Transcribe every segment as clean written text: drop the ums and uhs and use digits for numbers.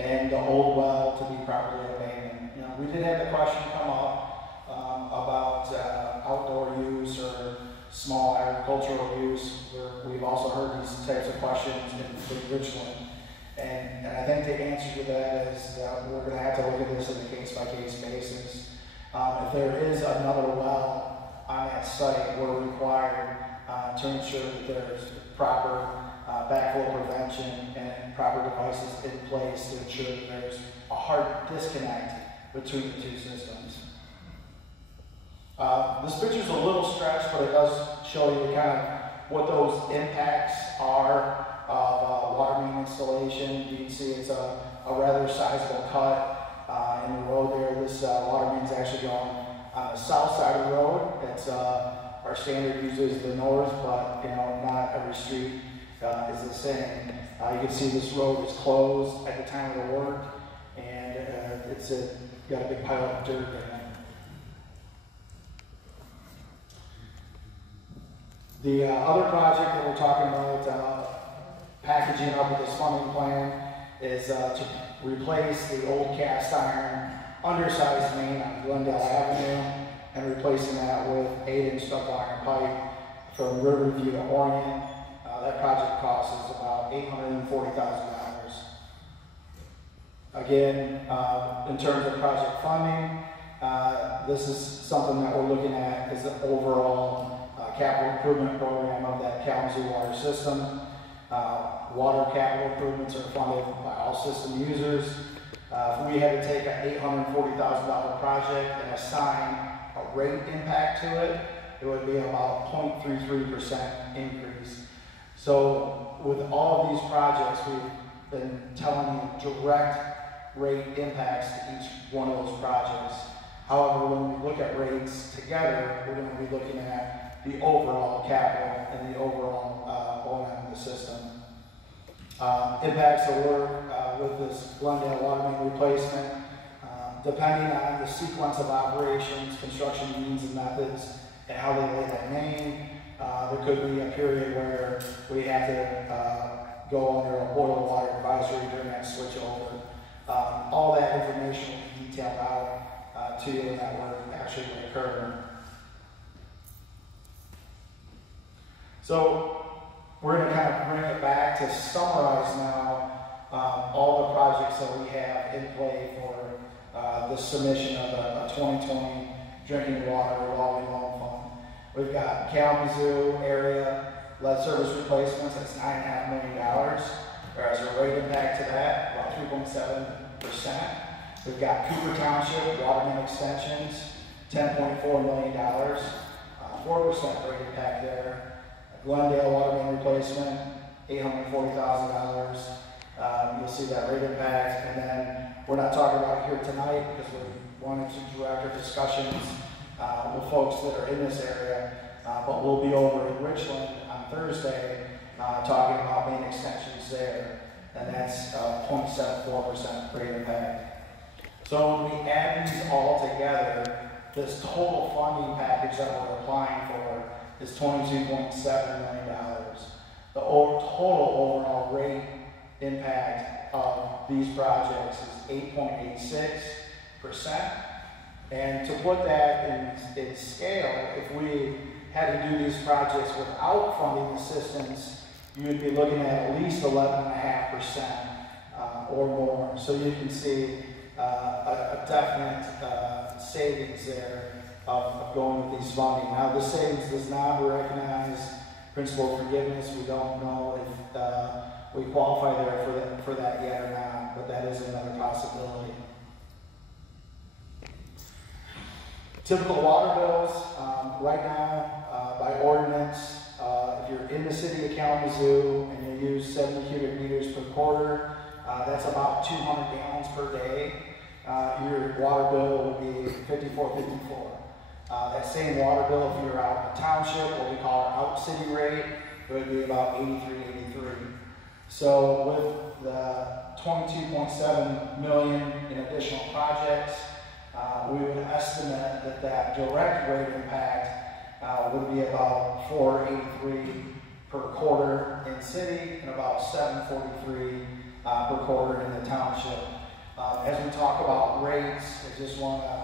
and the old well to be properly abandoned. You know, we did have the question come up about outdoor use or small agricultural use. We've also heard these types of questions in Richland. And I think the answer to that is that we're going to have to look at this on a case-by-case basis. If there is another well on that site, we're required to ensure that there's proper backflow prevention and proper devices in place to ensure that there's a hard disconnect between the two systems. This picture's a little stretched, but it does show you kind of what those impacts are of water main installation. You can see it's a rather sizable cut in the road there. This water main is actually going on the south side of the road. It's our standard uses the north, but you know, not every street is the same. You can see this road is closed at the time of the work, and it's got a big pile of dirt in it. The other project that we're talking about, packaging up with this funding plan, is to replace the old cast iron undersized main on Glendale Avenue and replacing that with 8-inch ductile iron pipe from Riverview to Orient. That project cost is about $840,000. Again, in terms of project funding, this is something that we're looking at as the overall capital improvement program of that Kalamazoo water system. Water capital improvements are funded by all system users. If we had to take an $840,000 project and assign a rate impact to it, it would be about 0.33% increase. So with all of these projects, we've been telling you direct rate impacts to each one of those projects. However, when we look at rates together, we're going to be looking at the overall capital and the overall O&M of the system. Impacts of work with this Glendale water main replacement, depending on the sequence of operations, construction means and methods, and how they lay that main. There could be a period where we have to go under a boil water advisory during that switch over. All that information will be detailed out to you when that work actually occur. So we're going to kind of bring it back to summarize now all the projects that we have in play for the submission of a 2020 drinking water revolving loan fund. We've got Kalamazoo area lead service replacements, that's $9.5 million. There's a rate impact to that, about 3.7%. We've got Cooper Township water main extensions, $10.4 million, 4% rate impact there. Glendale water main replacement, $840,000. You'll see that rate impact, and then we're not talking about it here tonight because we wanted to direct our discussions with folks that are in this area, but we'll be over in Richland on Thursday talking about main extensions there, and that's 0.74% rate impact. So when we add these all together, this total funding package that we're applying for is $22.7 million. The total overall rate impact of these projects is 8.86%. And to put that in scale, if we had to do these projects without funding assistance, you would be looking at least 11.5% or more. So you can see a definite savings there of going with these funding. Now, this savings does not recognize principal forgiveness. We don't know if we qualify there for that yet or not, but that is another possibility. Typical water bills, right now, by ordinance, if you're in the city of Kalamazoo and you use 70 cubic meters per quarter, that's about 200 gallons per day. Your water bill would be $54.54. That same water bill, if you're out in the township, what we call our out city rate, it would be about $83.83. So with the $22.7 million in additional projects, we would estimate that direct rate impact would be about $483 per quarter in city and about $743 recorded in the township. As we talk about rates, I just want to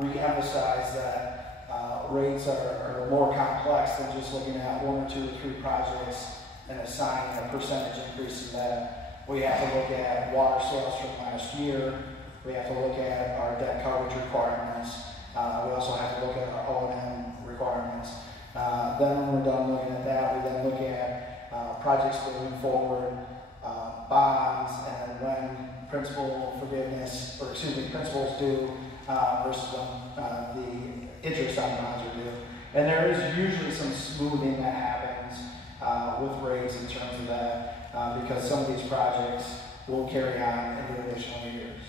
re-emphasize that rates are more complex than just looking at 1 or 2 or 3 projects and assigning a percentage increase in that. We have to look at water sales from last year. We have to look at our debt coverage requirements. We also have to look at our O&M requirements. Then when we're done looking at that, we then look at projects moving forward, bonds, and when principal forgiveness, or excuse me, principal's due versus when the interest on bonds are due. And there is usually some smoothing that happens with rates in terms of that because some of these projects will carry on into additional years.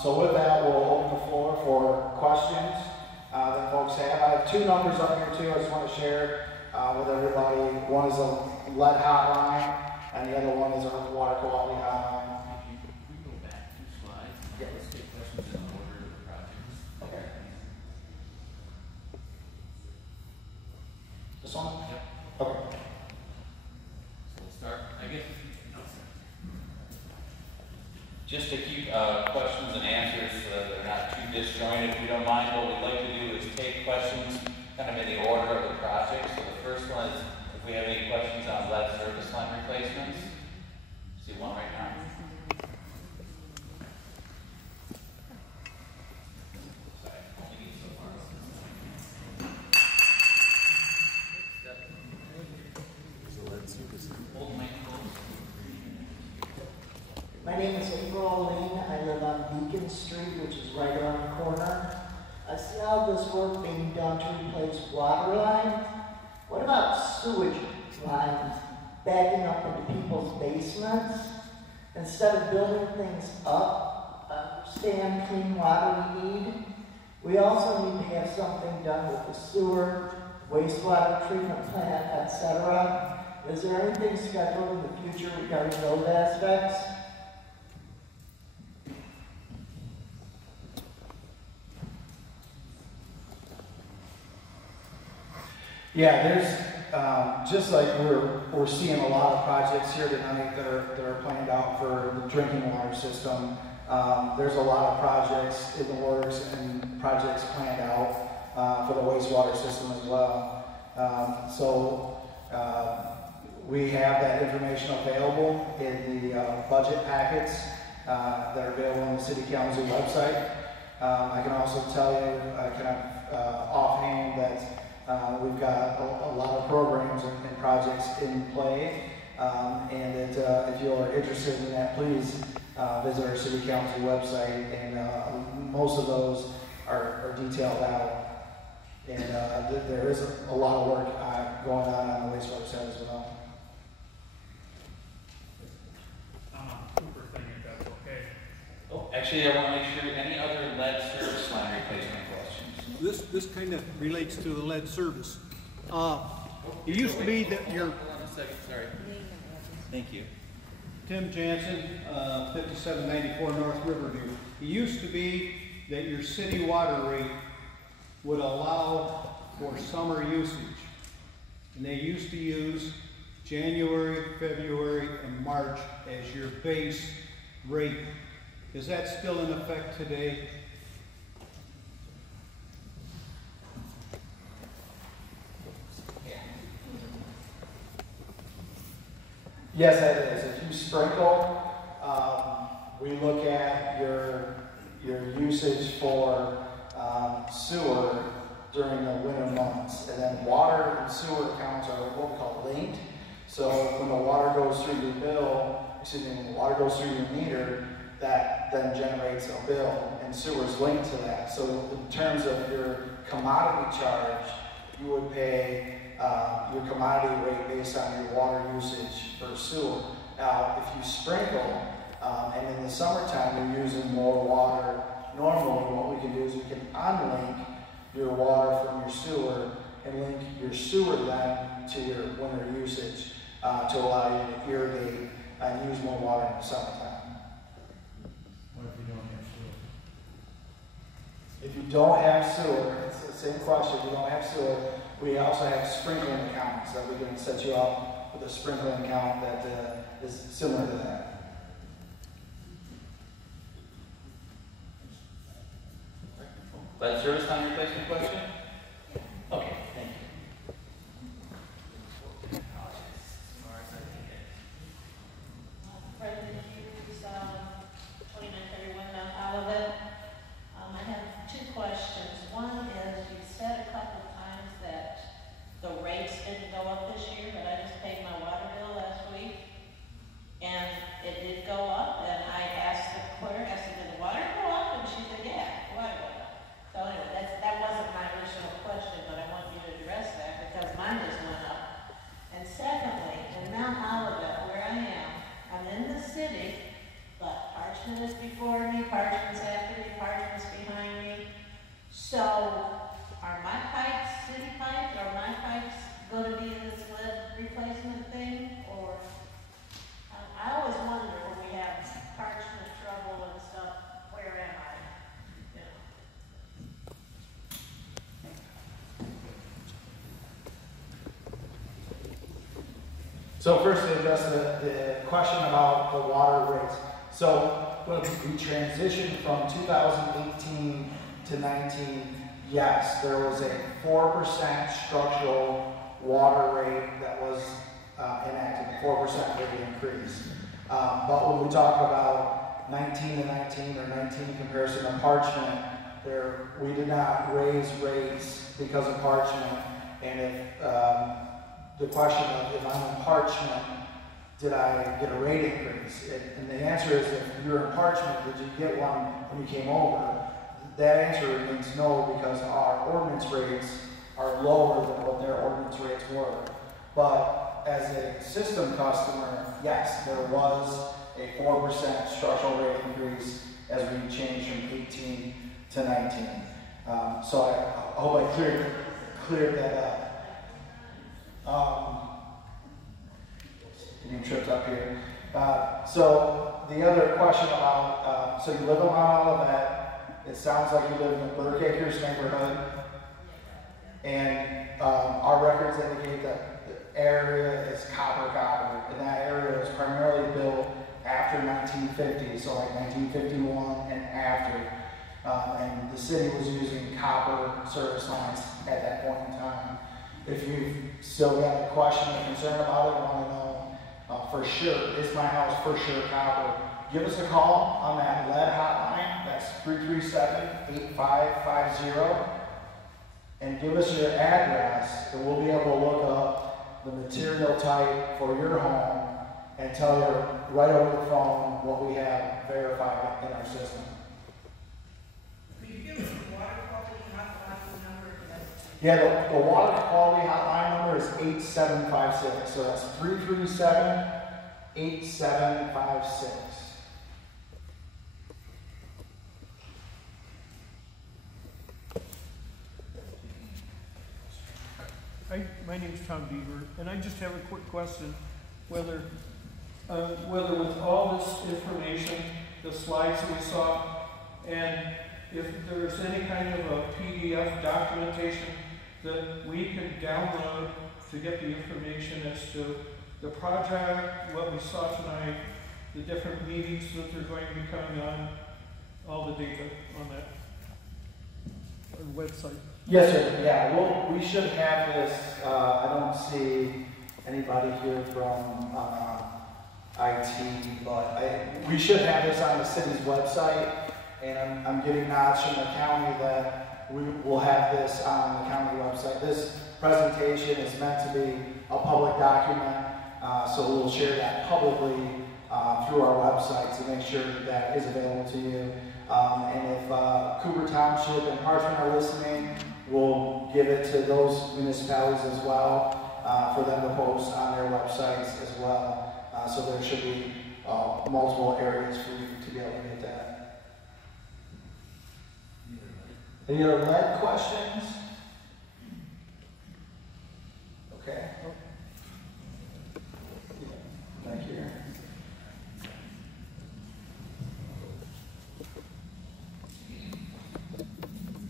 So with that, we'll open the floor for questions that folks have. I have 2 numbers up here too I just want to share with everybody. One is a lead hotline, and the other one is our water quality hotline. We can go back 2 slides. Yeah, let's take questions in order of the projects. Okay. This one? Yep. Okay. So we'll start, I guess. Just to keep questions and answers so that they're not too disjointed, if you don't mind, what we'd like to do is take questions kind of in the order of the project. So the first one is if we have any questions on lead service line replacements. See one right now. My name is April Lane. I live on Beacon Street, which is right around the corner. I see all this work being done to replace water lines. What about sewage lines backing up into people's basements? Instead of building things up, understand clean water we need. We also need to have something done with the sewer, wastewater treatment plant, etc. Is there anything scheduled in the future regarding those aspects? Yeah, there's just like we're seeing a lot of projects here tonight that are planned out for the drinking water system. There's a lot of projects in the works and projects planned out for the wastewater system as well. We have that information available in the budget packets that are available on the City Council website. I can also tell you, offhand, that we've got a lot of programs and projects in play, and that if you're interested in that, please visit our City Council website, and most of those are detailed out. And there is a lot of work going on the wastewater side as well. Cooper thing, if that's okay. Oh, actually, I want to make sure any other lead service line replacement questions. This kind of relates to the lead service. It used to be that your... Hold on a second, sorry. Thank you. Tim Jansen, 5794 North Riverview. It used to be that your city water rate would allow for summer usage. And they used to use January, February, and March as your base rate. Is that still in effect today? Yes, that is. If you sprinkle, we look at your usage for sewer during the winter months, and then water and sewer accounts are what we call linked. So when the water goes through your bill, when the water goes through your meter, that then generates a bill, and sewer is linked to that. So in terms of your commodity charge, you would pay your commodity rate based on your water usage for sewer. Now, if you sprinkle, and in the summertime you're using more water, normally what we can do is we can unlink your water from your sewer and link your sewer then to your winter usage to allow you to irrigate and use more water in the summertime. What if you don't have sewer? If you don't have sewer, it's the same question. If you don't have sewer, we also have sprinkling accounts that we can set you up with a sprinkling account that is similar to that. Lead service line replacement question? Okay, thank you. President Hughes, 2931 Mount Olivet. I have two questions. One is, you said a couple of times that the rates didn't go up this year, but I just paid my water bill last week, and it did go up, and I asked the clerk, I said, did the water go up? And she said, yeah, the water went up. So anyway, that wasn't my original question, but I want you to address that, because mine just went up. And secondly, in Mount Olivet, where I am, I'm in the city, but Parchment is before me, Parchment's after me, Parchment's behind me. So, are my pipes city pipes? Are my pipes going to be in this lead replacement thing? Or, I always wonder when we have Parchment trouble and stuff, where am I? You know. So first to address the question about the water rates. So when we transitioned from 2018 to 19, yes, there was a 4% structural water rate that was enacted, a 4% rate increase. But when we talk about 19 to 19 or 19 comparison to Parchment, we did not raise rates because of Parchment. And if the question of if I'm in Parchment, did I get a rate increase? And the answer is, if you're in Parchment, did you get one when you came over? That answer remains no, because our ordinance rates are lower than what their ordinance rates were. But as a system customer, yes, there was a 4% structural rate increase as we changed from 18 to 19. So I hope I cleared that up. Getting tripped up here. So the other question about, so you live in Mount Olivet. It sounds like you live in the Burke Acres neighborhood. And our records indicate that the area is copper. And that area was primarily built after 1950, so like 1951 and after. And the city was using copper service lines at that point in time. If you've still got a question or concern about it, want to know for sure, is my house for sure copper? Give us a call on that lead hotline. That's 337-8550. And give us your address, and we'll be able to look up the material type for your home and tell you right over the phone what we have verified in our system. Could you give us the water quality hotline number? Yeah, the water quality hotline number is 8756. So that's 337-8756. My name's Tom Deaver, and I just have a quick question, whether with all this information, the slides that we saw, and if there's any kind of a PDF documentation that we could download to get the information as to the project, what we saw tonight, the different meetings that they're going to be coming on, all the data on that website. Yes, sir. Yeah, we should have this. I don't see anybody here from IT, but we should have this on the city's website. And I'm getting nods from the county that we will have this on the county website. This presentation is meant to be a public document, so we'll share that publicly through our website to make sure that is available to you. And if Cooper Township and Parchment are listening, we'll give it to those municipalities as well for them to post on their websites as well. So there should be multiple areas for you to be able to get that. Any other lead questions? Okay. Thank you.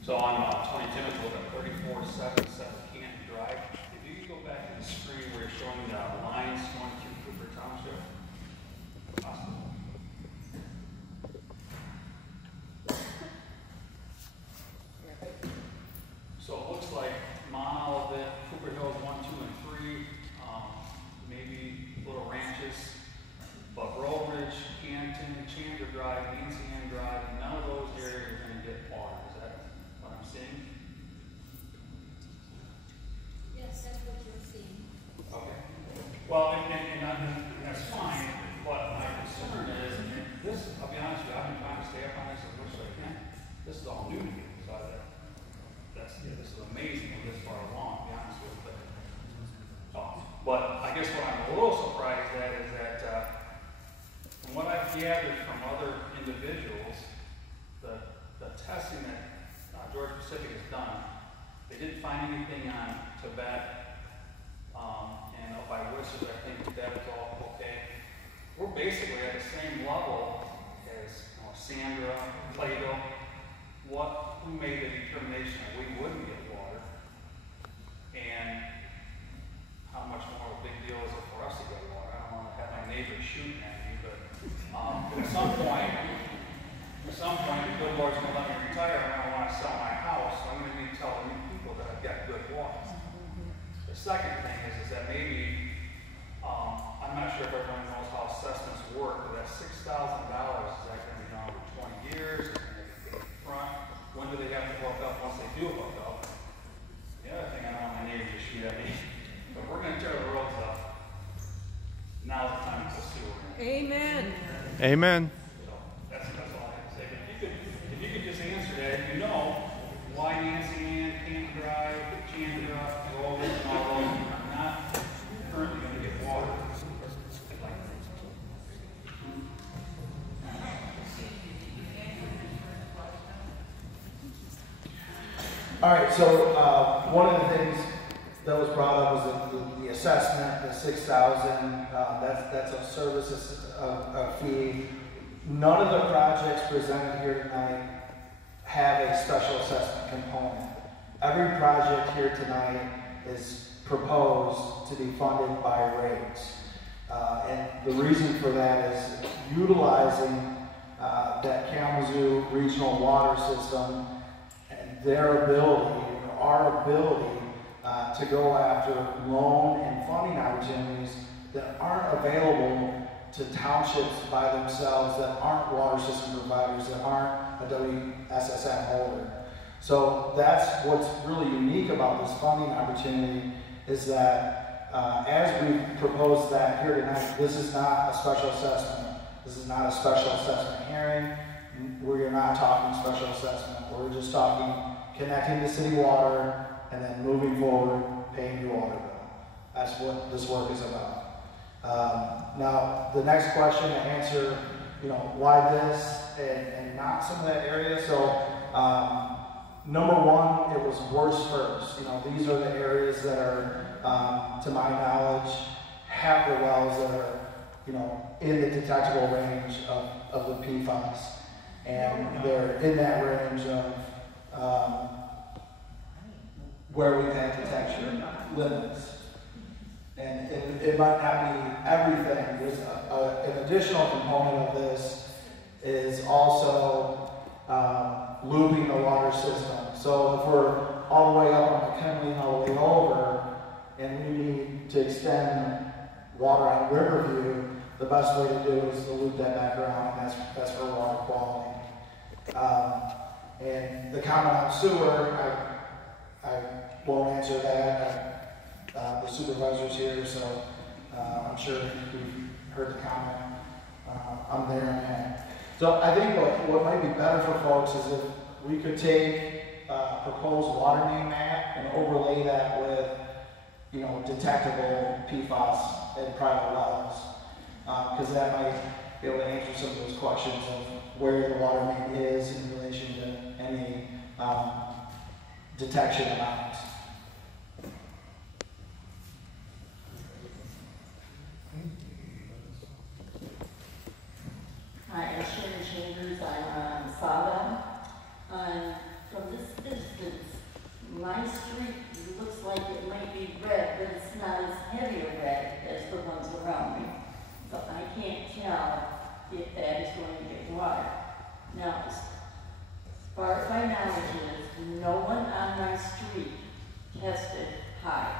So on 22, it's a little bit 3477 Canton Drive. If you could go back to the screen where you're showing the lines going through Cooper Township. Deaver Drive, Nancy Ann Drive, none of those areas are gonna get water, is that what I'm seeing? Yes, that's what you're seeing. Okay. Well, and that's fine, but my concern is, this, I'll be honest with you, I've been trying to stay up on this as much as I can. This is all new to me, so this is amazing we're this far along, to be honest with you. But I guess what I'm a little surprised at is that, from what I've gathered from other individuals, the testing that Georgia Pacific has done, they didn't find anything on Tibet, and up by Worcester, I think that was all okay. We're basically at the same level as Sandra, Plato. Who made the determination that we wouldn't get water? And how much more of a big deal is it for us to get water? I don't want to have my neighbors shooting at me, but at some point, the billboard's going to let me retire and I want to sell my house, so I'm going to be telling you people that I've got good water. The second thing is that maybe, I'm not sure if everyone knows how assessments work, but that $6,000, is that going to be done over 20 years? Is it going to be paid up front? When do they have to hook up once they do hook up? The other thing, I don't want my neighbors to shoot at me, but we're going to tear the roads up. Now's the time to put sewer in. Amen. Amen. So that's all I have to say. But if you could just answer that, if you know why Nancy Ann, Canton Drive, Chandra, Golden, and all those are not currently going to get water. All right, so one of the things that was brought up was the assessment, the 6,000. That's a service a fee. None of the projects presented here tonight have a special assessment component. Every project here tonight is proposed to be funded by rates. And the reason for that is utilizing that Kalamazoo regional water system and their ability, or our ability, to go after loan and funding opportunities that aren't available to townships by themselves, that aren't water system providers, that aren't a WSSN holder. So that's what's really unique about this funding opportunity, is that as we propose that here tonight, this is not a special assessment. This is not a special assessment hearing. We're not talking special assessment. We're just talking connecting to city water and then moving forward, paying your water bill. That's what this work is about. Now, the next question to answer, why this and not some of that area. So, number one, it was worse first. These are the areas that are, to my knowledge, have the wells that are, in the detectable range of the PFAS. And they're in that range of where we've had detection limits. And it might not be everything. There's an additional component of this is also looping the water system. So if we're all the way up on McKinley and all the way over, and we need to extend water on Riverview, the best way to do it is to loop that back around, and that's for water quality. And the comment on sewer, I won't answer that. The supervisor's here, so I'm sure you've heard the comment. I'm there on that. So I think what might be better for folks is if we could take proposed water main map and overlay that with, detectable PFAS in private wells, because that might be able to answer some of those questions of where the water main is in relation to any detection amounts. Hi, I'm Sharon Chambers. I'm on Sodom. From this distance, my street looks like it might be red, but it's not as heavy a red as the ones around me. So I can't tell if that is going to get water. Now, as far as my knowledge is, no one on my street tested high.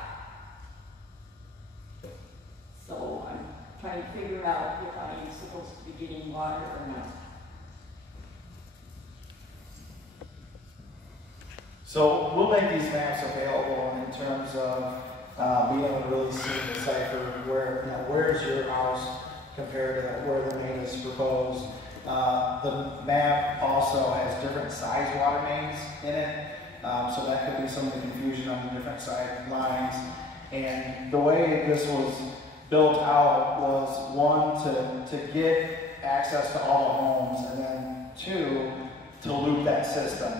So I'm trying to figure out if I'm supposed to be getting water or not. So we'll make these maps available in terms of being able to really see and decipher where's your house compared to where the main is proposed. The map also has different size water mains in it, so that could be some of the confusion on the different side lines. And the way this was built out was one, to get access to all the homes, and then two, to loop that system.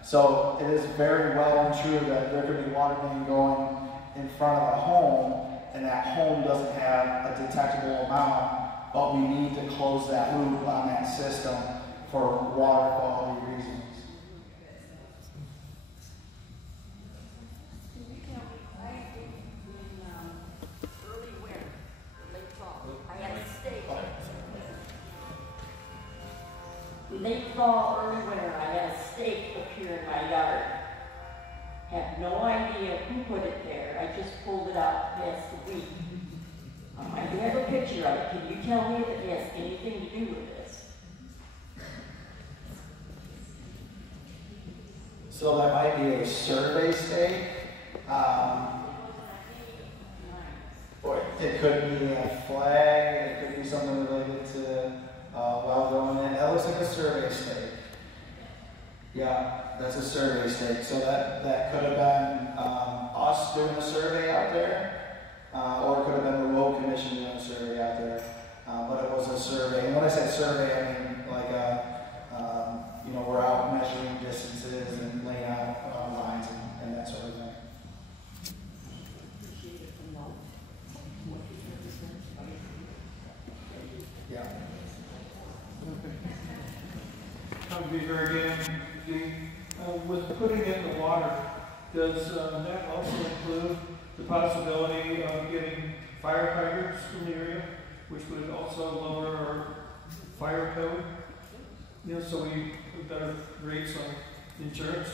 So it is very well and true that there could be water main going in front of a home, and that home doesn't have a detectable amount, but we need to close that loop on that system for water quality reasons. Late fall, early winter, I had a stake appear in my yard. Have no idea who put it there. I just pulled it out past the week. I do have a picture of it. Can you tell me if it has anything to do with this? So that might be a survey stake. Or it could be a flag. It could be something related to well going in. That looks like a survey stake. Yeah, that's a survey stake. So that could have been us doing a survey out there, or it could have been the road commission doing a survey out there. But it was a survey. And when I say survey, I mean like we're out measuring distances and laying out lines and that sort of thing. Yeah. Tom Beaver again. With putting in the water, does that also include the possibility of getting fire hydrants in the area, which would also lower our fire code? So we put better rates on insurance.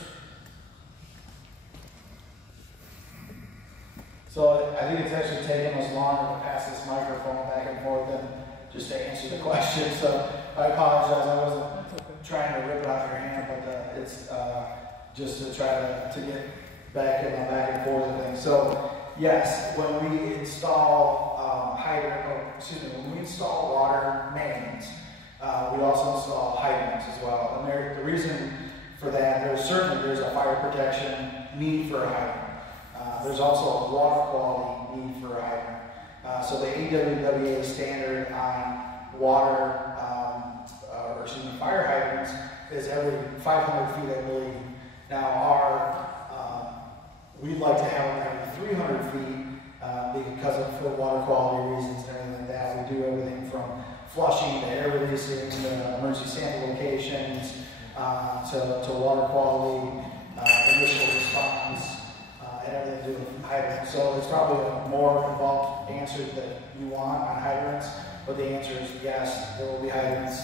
So I think it's actually taken us longer to pass this microphone back and forth than just to answer the question. So I apologize. I wasn't trying to rip it out of your hand, but it's just to try to get back and forth and things. So yes, when we install when we install water mains, we also install hydrants as well. And the reason for that, there's a fire protection need for a hydrant. There's also a water quality need for a hydrant. So the AWWA standard on water, fire hydrants is every 500 feet, I believe. Now we'd like to have them every 300 feet because for water quality reasons and everything like that. We do everything from flushing to air releasing to emergency sample locations to water quality, initial response, and everything to do with hydrants. So it's probably a more involved answer that you want on hydrants, but the answer is yes, there will be hydrants.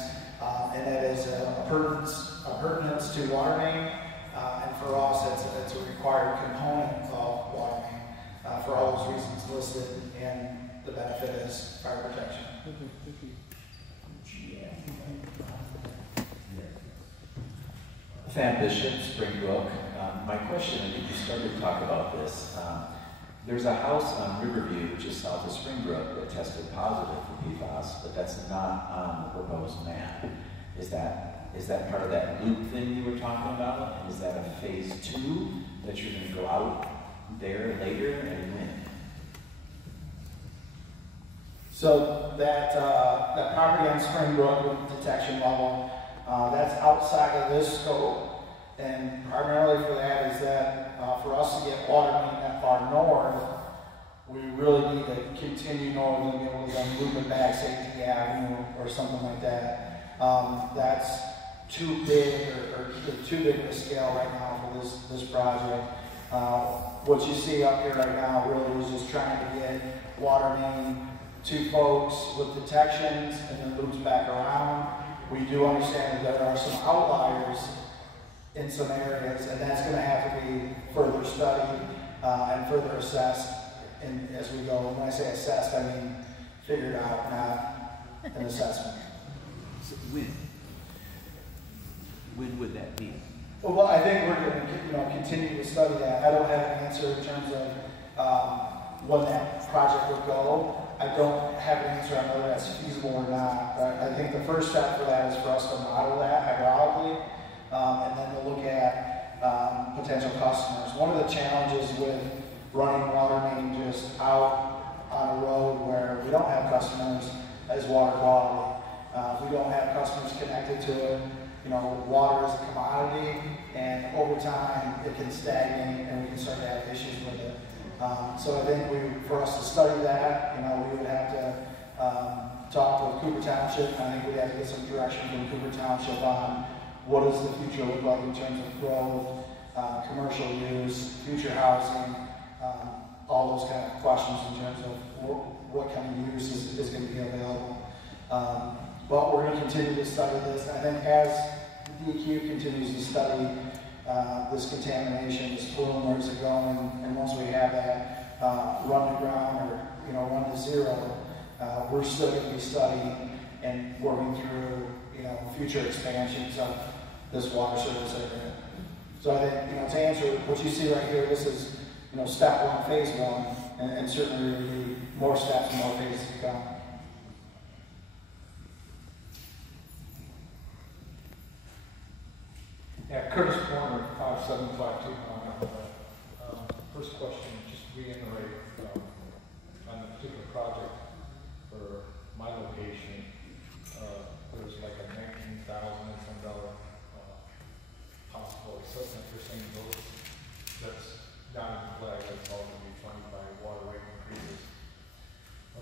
And that is a pertinence to water main, and for us, it's a required component of water main for all those reasons listed, and the benefit is fire protection. Sam Bishop, Springbrook. My question, I think you started to talk about this. There's a house on Riverview, just south of Springbrook, that tested positive for PFAS, but that's not on the proposed map. Is that part of that loop thing you were talking about? And is that a phase 2 that you're going to go out there later, and when? So that property on Springbrook with detection level, that's outside of this scope. And primarily for that is that for us to get water main that far north, we really need to continue north and be able to then loop it back, say, to Avenue or something like that. That's too big or too big of a scale right now for this project. What you see up here right now really is just trying to get water main to folks with detections and then loops back around. We do understand that there are some outliers in some areas, and that's going to have to be further studied and further assessed as we go. And when I say assessed, I mean figured out, not an assessment. So when would that be? Well, I think we're going to continue to study that. I don't have an answer in terms of when that project would go. I don't have an answer on whether that's feasible or not. But I think the first step for that is for us to model that hydraulically, and then to look at potential customers. One of the challenges with running water main just out on a road where we don't have customers is water quality. If we don't have customers connected to it, water is a commodity, and over time it can stagnate and we can start to have issues with it. So I think for us to study that, we would have to talk with Cooper Township. I think we'd have to get some direction from Cooper Township on what does the future look like in terms of growth, commercial use, future housing, all those kind of questions in terms of what kind of use is going to be available. But we're going to continue to study this. I think as the DEQ continues to study this contamination, this plume, where's it going, and once we have that run to ground or run to zero, we're still going to be studying and working through future expansions of this water service area. So I think to answer what you see right here, this is step one, phase one, and certainly there will be more steps and more phases to come. Yeah, Curtis Corner, 5752. First question, just to reiterate on the particular project for my location, there's like a $19,000 and some possible assessment. You're saying that's down in the flag, that's all going to be funded by water rate increases.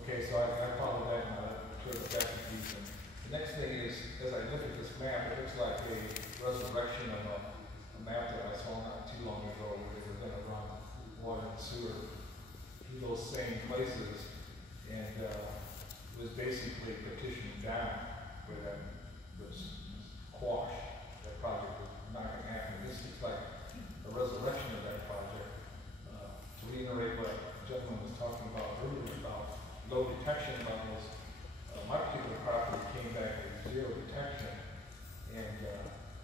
Okay, so I follow that and that's confusing. The next thing is, as I look at this map, it looks like a resurrection of a map that I saw not too long ago where they were going to run water and sewer through those same places, and it was basically petitioned down where that was quashed. That project was not going to happen. This looks like a resurrection of that project. To reiterate what the gentleman was talking about earlier about low detection levels, my particular property came back with zero detection, and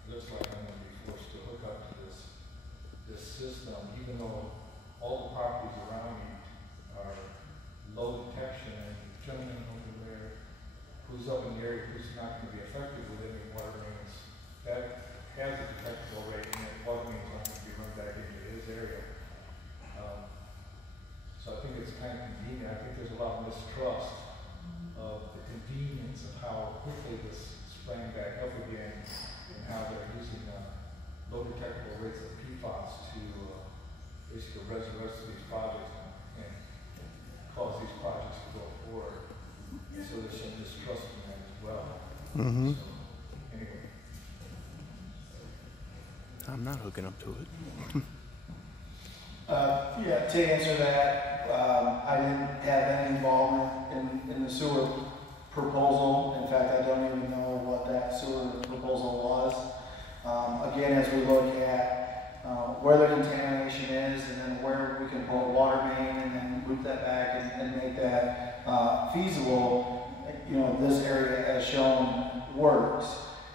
looks like I'm going to be forced to hook up to this system, even though all the properties around me are low detection. And the gentleman over there who's up in the area who's not going to be affected with any water mains, that has a detectable rate, and that water mains aren't going to be run back into his area. So I think it's kind of convenient. I think there's a lot of mistrust of the convenience of how quickly this sprang back up again, and how they're using low detectable rates of PFAS to basically resurrect these projects and cause these projects to go forward. So there's some distrust in that as well. Mm-hmm. So, anyway. I'm not hooking up to it. Yeah, to answer that, I didn't have any involvement in the sewer proposal. In fact, I don't even know what that sewer proposal was. Again, as we look at where the contamination is, and then where we can put water main and then loop that back and make that feasible, this area as shown works.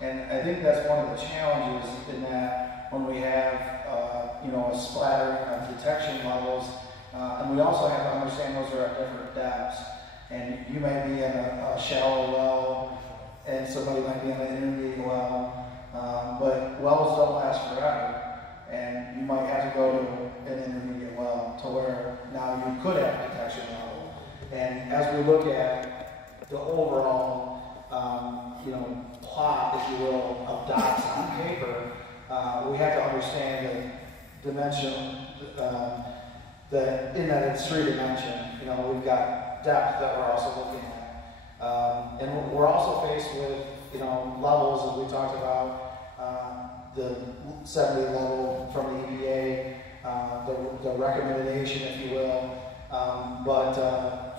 And I think that's one of the challenges in that when we have a splattering of detection levels, and we also have to understand those are at different depths. And you may be in a shallow well, and somebody might be in an intermediate well, but wells don't last forever, and you might have to go to an intermediate well to where now you could have detection level. And as we look at the overall, plot, if you will, of dots on paper, we have to understand the dimension, that it's three dimension. We've got depth that we're also looking at. And we're also faced with, levels, as we talked about, the 70 level from the EPA, the recommendation, if you will. But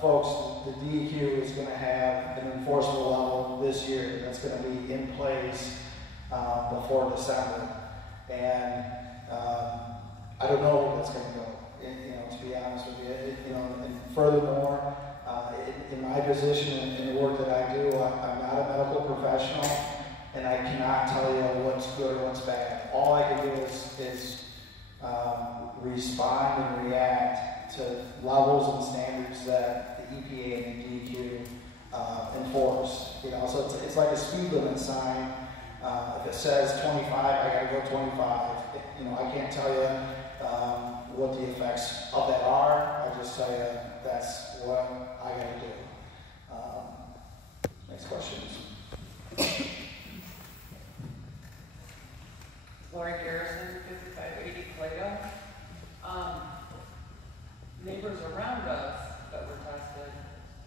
folks, the DEQ is going to have an enforceable level this year that's going to be in place before December. And I don't know where that's going to go, to be honest with you. And furthermore, in my position and in the work that I do, I'm not a medical professional, and I cannot tell you what's good or what's bad. All I can do is respond and react to levels and standards that the EPA and the DEQ enforce. You know, so it's like a speed limit sign. If it says 25, I gotta go 25. You know, I can't tell you what the effects of that are. I just tell you that's what I gotta do. Next questions. Lori Garrison, 5580 Plato. Neighbors around us that were tested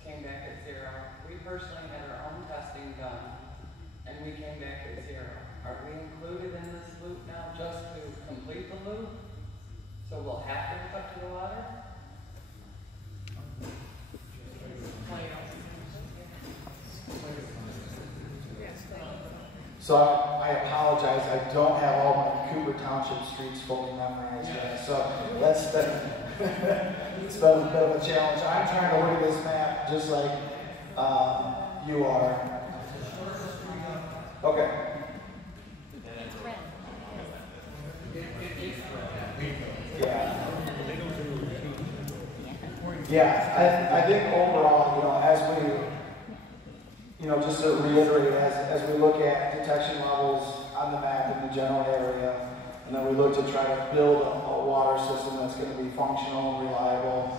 came back at 0. We personally had our own testing done, and we came back at 0. Are we included in this loop now just to complete the loop? So we'll have to hook up to the water? So I apologize, I don't have all my Cooper Township streets fully memorized yet. So that's it's been a bit of a challenge. I'm trying to look at this map just like you are. Okay. Yeah, I think overall, you know, as we, you know, just to reiterate, as we look at detection levels on the map in the general area, and then we look to try to build a water system that's going to be functional and reliable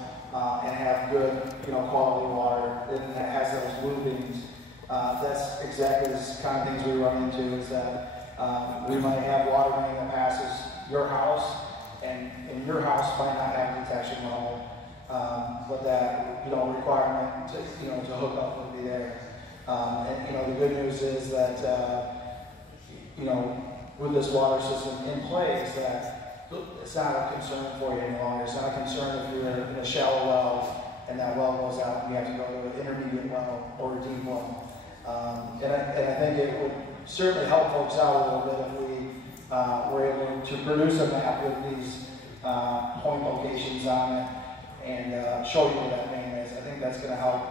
and have good, you know, quality water, and that has those loopings. That's exactly the kind of things we run into, is that we might have water main that passes your house, and your house might not have a detection level, but that, you know, requirement to, you know, to hook up would be there. And, you know, the good news is that, you know, with this water system in place, that it's not a concern for you any longer. It's not a concern if you're in a shallow well and that well goes out and you have to go to an intermediate well or a deep well. And I think it would certainly help folks out a little bit if we were able to produce a map with these point locations on it and show you where that main is. I think that's going to help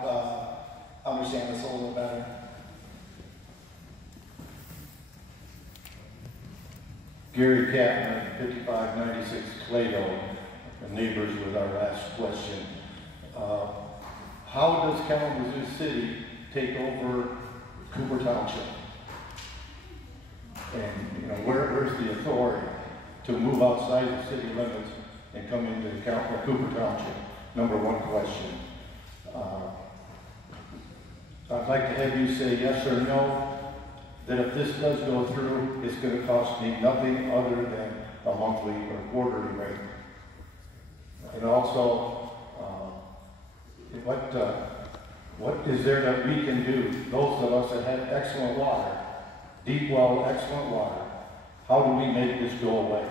understand this a little bit better. Gary Catman, 5596 Plato, neighbors with our last question. How does Kalamazoo City take over Cooper Township? And, you know, where's the authority to move outside the city limits and come into Cooper Township? Number one question. I'd like to have you say yes or no, that if this does go through, it's going to cost me nothing other than a monthly or quarterly rate. And also, what is there that we can do, those of us that have excellent water, deep well, excellent water, how do we make this go away?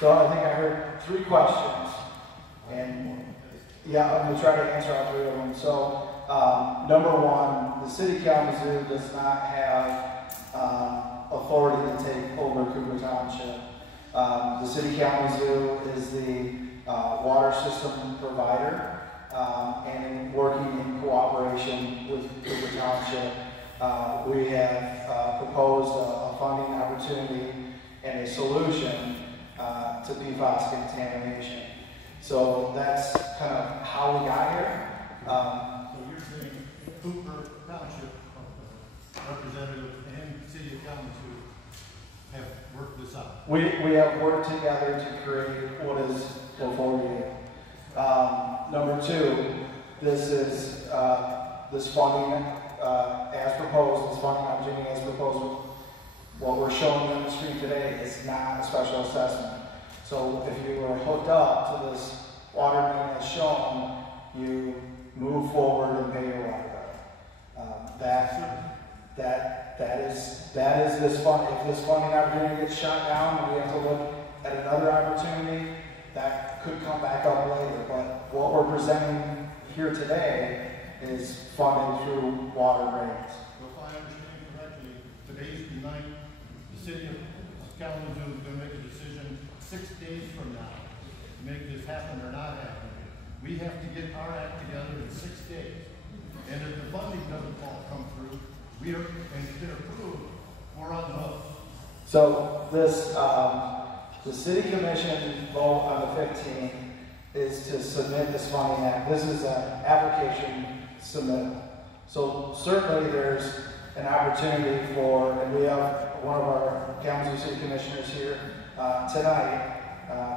So I think I heard 3 questions, and yeah, I'm going to try to answer all 3 of them. So number 1, the city of Kalamazoo does not have authority to take over Cooper Township. The city of Kalamazoo is the water system provider, and working in cooperation with Cooper Township, we have proposed a funding opportunity and a solution to PFAS contamination. So that's kind of how we got here. So you're saying Cooper Township representative and City of Kalamazoo have worked this out? We have worked together to create what is before you. Number 2, this is this funding as proposed, this funding opportunity as proposed. What we're showing on the screen today is not a special assessment. So if you are hooked up to this water main as shown, you move forward and pay your water bill. That is this fund. If this funding opportunity gets shut down and we have to look at another opportunity, that could come back up later. But what we're presenting here today is funded through water grants. So if I understand correctly, today's the night, the City of Kalamazoo is going to make a decision 6 days from now to make this happen or not happen. We have to get our act together in 6 days. And if the funding doesn't come through, and it's been approved, we're on the hook. So this, the city commission vote on the 15th is to submit this funding act. This is an application submittal. So certainly there's an opportunity for, and we have one of our Kalamazoo City Commissioners here tonight,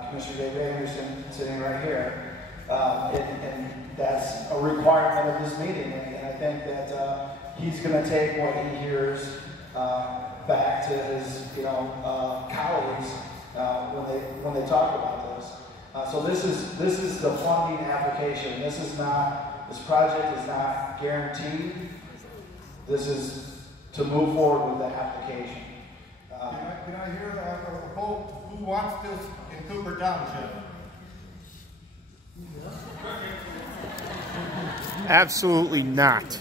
Commissioner Dave Anderson, sitting right here. And that's a requirement of this meeting. And I think that he's going to take what he hears back to his, colleagues when they talk about this. So this is the funding application. This project is not guaranteed. This is to move forward with the application. Can I hear a vote? Who wants this in Cooper Township? Absolutely not.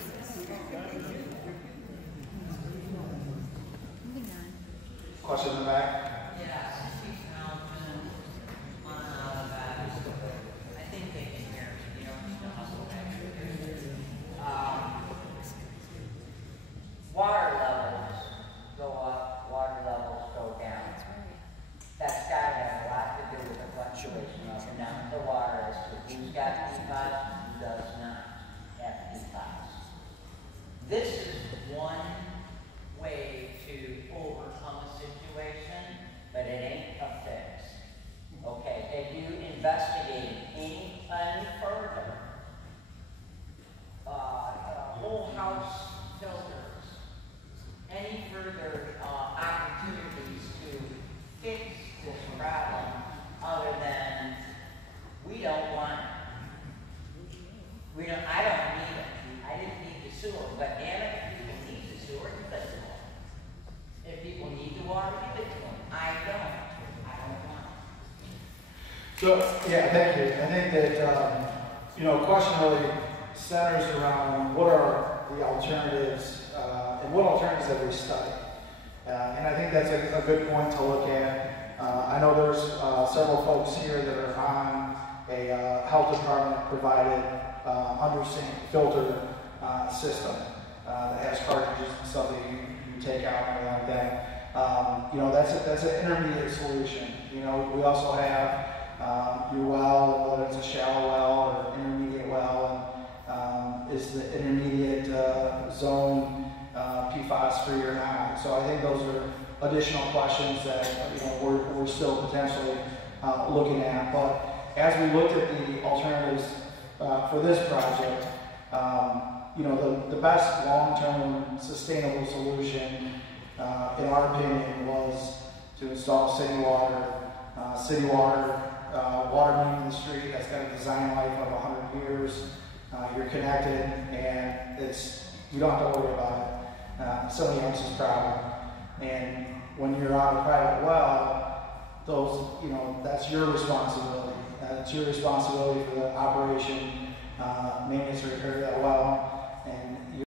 Question in the back? Water levels go up, water levels go down. That's got to have a lot to do with the fluctuation up and down the water as to who's got PFAS and who does not have PFAS. This is one way to overcome a situation, but it ain't a fix. Okay, have you investigated any further whole house filters, any further opportunities to fix this problem other than we don't want it. I don't need it. I didn't need the sewer, but damn it, if people need the sewer, give it to them. If people need the water, give it to them. I don't want it. So, yeah, thank you. I think that, the question really centers around what are the alternatives, and what alternatives have we studied. And I think that's a good point to look at. I know there's several folks here that are on a health department provided undersink filter system that has cartridges and stuff that you take out and everything like that. That's an intermediate solution. We also have your well, whether it's a shallow well or intermediate well, and is the intermediate zone PFAS free or not? So I think those are additional questions that we're still potentially looking at. But as we looked at the alternatives for this project, the best long-term sustainable solution, in our opinion, was to install city water. City water, water main in the street that's got a design life of 100 years. You're connected, and you don't have to worry about it. Somebody else's problem. And when you're on a private well, that's your responsibility. It's your responsibility for the operation, maintenance, repair of that well.